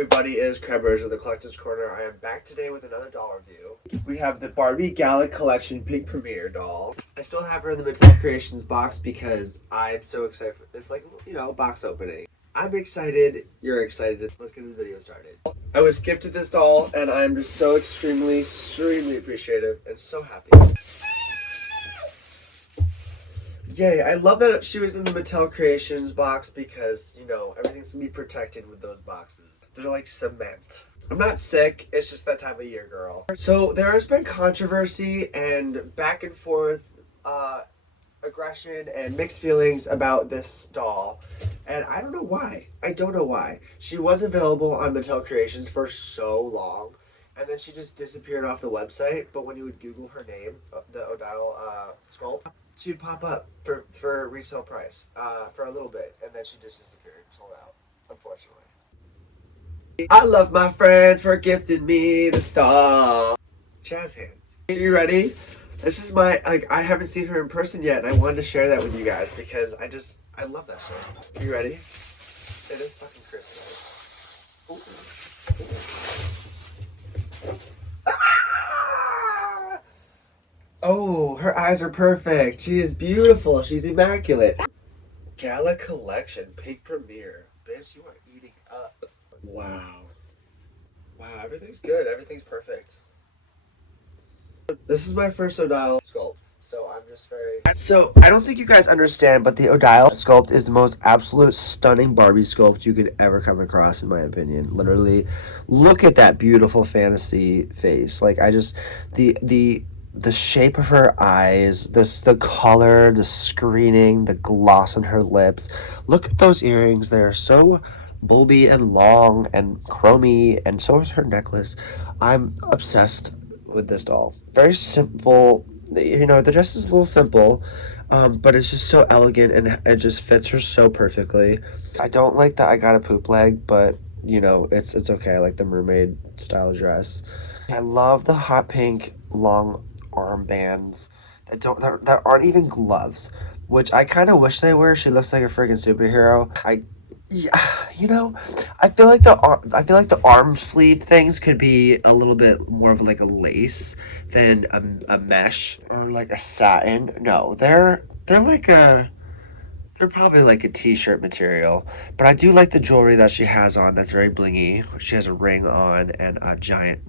everybody, it is Crabbers of the Collector's Corner. I am back today with another doll review. We have the Barbie Gala Collection Pink Premiere doll. I still have her in the Mattel Creations box because I'm so excited. It's like, you know, box opening. I'm excited. You're excited. Let's get this video started. I was gifted this doll and I'm just so extremely appreciative and so happy. Yay, I love that she was in the Mattel Creations box because, you know, everything's gonna be protected with those boxes. They're like cement. I'm not sick, it's just that time of year, girl. So there has been controversy and back and forth aggression and mixed feelings about this doll. And I don't know why. I don't know why. She was available on Mattel Creations for so long. And then she just disappeared off the website. But when you would Google her name, the Odile sculpt, she'd pop up for retail price for a little bit, and then she just disappeared, sold out, unfortunately. I love my friends for gifting me this doll. Jazz hands. Are you ready? This is my, like, I haven't seen her in person yet, and I wanted to share that with you guys because I love that shit. Are you ready? It is fucking Christmas. Oh, her eyes are perfect. She is beautiful. She's immaculate. Gala Collection, Pink Premiere. Bitch, you are eating up. Wow. Wow, everything's good. Everything's perfect. This is my first Odile sculpt, so I'm just very... So, I don't think you guys understand, but the Odile sculpt is the most absolute stunning Barbie sculpt you could ever come across, in my opinion. Literally, look at that beautiful fantasy face. Like, I just... The shape of her eyes, the color, the screening, the gloss on her lips. Look at those earrings. They're so bulby and long and chromy, and so is her necklace. I'm obsessed with this doll. Very simple. You know, the dress is a little simple, but it's just so elegant and it just fits her so perfectly. I don't like that I got a poop leg, but you know, it's okay. I like the mermaid style dress. I love the hot pink long armbands that aren't even gloves, which I kind of wish they were. She looks like a freaking superhero. Yeah, you know, I feel like the arm sleeve things could be a little bit more of like a lace than a mesh or like a satin. No, they're probably like a t-shirt material, but I do like the jewelry that she has on. That's very blingy. She has a ring on and a giant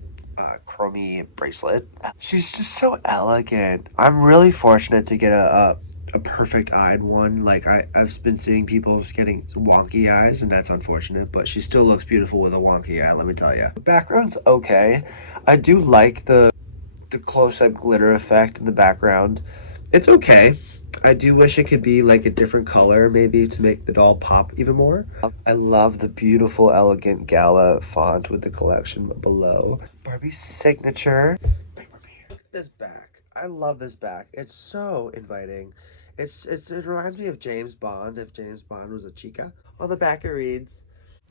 chromy bracelet. She's just so elegant. I'm really fortunate to get a perfect eyed one. Like I've been seeing people just getting wonky eyes, and that's unfortunate, but she still looks beautiful with a wonky eye, let me tell you. The background's okay. I do like the close-up glitter effect in the background. It's okay. I do wish it could be like a different color, maybe to make the doll pop even more. I love the beautiful, elegant Gala font with the collection below. Barbie's signature. Look at this back. I love this back. It's so inviting. It reminds me of James Bond, if James Bond was a chica. On the back it reads,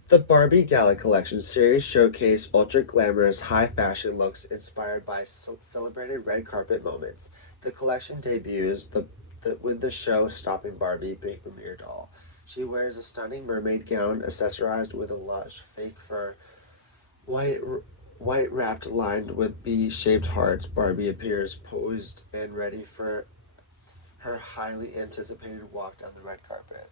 the Barbie Gala Collection series showcase ultra-glamorous, high-fashion looks inspired by celebrated red carpet moments. The collection debuts with the show-stopping Barbie Big Premiere doll. She wears a stunning mermaid gown accessorized with a lush, fake fur, white wrapped lined with bee-shaped hearts. Barbie appears posed and ready for her highly anticipated walk down the red carpet.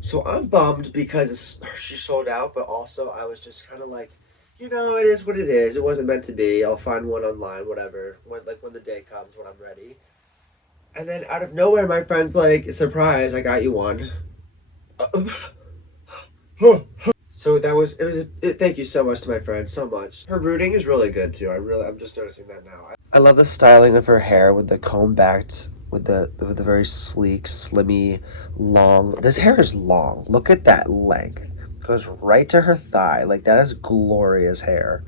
So I'm bummed because she sold out, but also I was just kind of like, you know, it is what it is. It wasn't meant to be. I'll find one online, whatever. When the day comes, when I'm ready. And then out of nowhere, my friend's like, surprise, I got you one. So thank you so much to my friend, so much. Her rooting is really good too. I'm just noticing that now. I love the styling of her hair with the comb backed, with the very sleek, slimmy, long. This hair is long. Look at that length. Goes right to her thigh. Like that is glorious hair.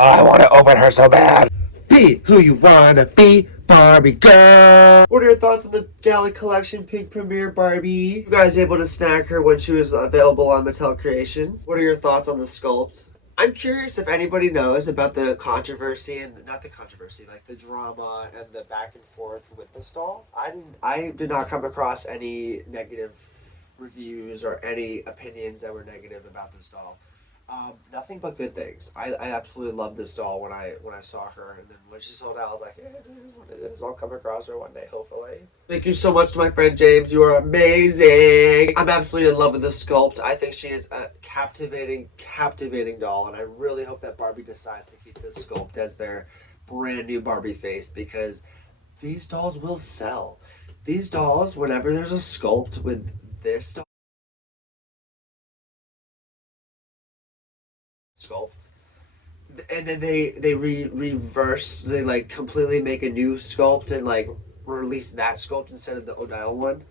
Oh, I want to open her so bad. Be who you wanna be, Barbie girl. What are your thoughts on the Gala Collection Pink Premiere Barbie? You guys able to snag her when she was available on Mattel Creations? What are your thoughts on the sculpt? I'm curious if anybody knows about the controversy and not the controversy, like the drama and the back and forth with this doll. I did not come across any negative reviews or any opinions that were negative about this doll. Nothing but good things. I absolutely loved this doll when I saw her, and then when she sold out, I was like, "Yeah, it is what it is. I'll come across her one day, hopefully." Thank you so much to my friend James. You are amazing. I'm absolutely in love with this sculpt. I think she is a captivating, captivating doll, and I really hope that Barbie decides to keep this sculpt as their brand new Barbie face because these dolls will sell. These dolls, whenever there's a sculpt with this sculpt, and then reverse, they like completely make a new sculpt and like release that sculpt instead of the Odile one.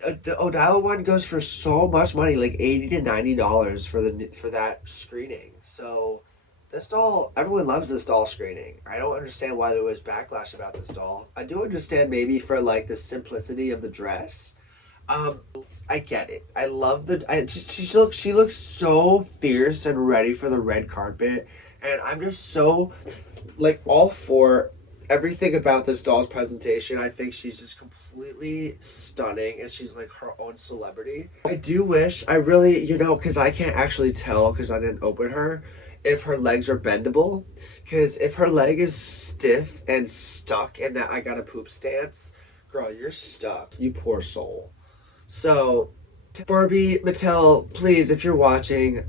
The Odile one goes for so much money, like $80 to $90 for that screening. So this doll, everyone loves this doll screening. I don't understand why there was backlash about this doll. I do understand maybe for like the simplicity of the dress. Um, I get it. I love the. She looks so fierce and ready for the red carpet, and I'm just so like all for everything about this doll's presentation. I think she's just completely stunning, and she's like her own celebrity. I do wish I really, because I can't actually tell because I didn't open her. If her legs are bendable, because if her leg is stiff and stuck in that I gotta poop stance, girl, you're stuck. You poor soul. So, Barbie, Mattel, please, if you're watching,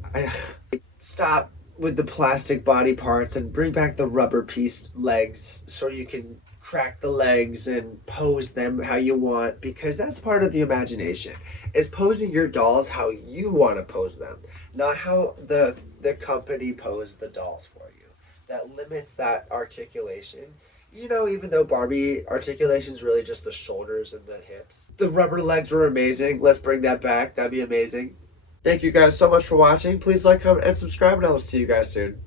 stop with the plastic body parts and bring back the rubber piece legs so you can crack the legs and pose them how you want because that's part of the imagination is posing your dolls how you want to pose them, not how the company pose the dolls for you. That limits that articulation. Even though Barbie articulation is really just the shoulders and the hips, the rubber legs were amazing. Let's bring that back. That'd be amazing. Thank you guys so much for watching. Please like, comment, and subscribe, and I will see you guys soon.